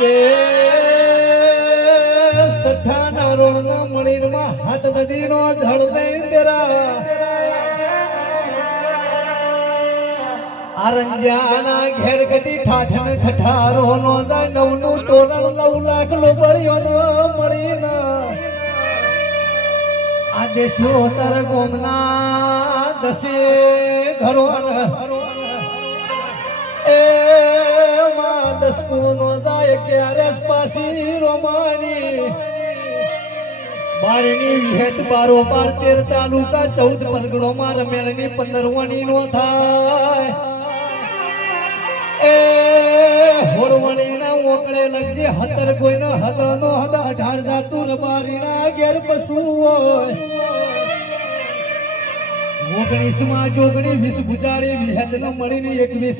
કે સઠાના રોણના મણીરમાં હાથ નદીનો જળ દઈ તેરા આરંજાના ઘેર ગતિ ઠાઠણ ઠઠારો નો જાય નવનું તોરણ 9 લાખ લોબળીઓ ન મળીના આ દેશો તર ગોમના દસે ઘરો એ માં દસકો નો જાય ક્યારે પાસી રોમાની બારની વિહેત 12 તાલુકા 14 પરગણો માં રમેલની 15 વણી નો થાય એ હોળવણીના ઓકળે લગજે હતર કોઈનો હદનો હદ 18 જાતું રબારીના ઘેર બસવું હોય 19 માં જોગણી 20 ગુજારી વિહેત ન મળીને 21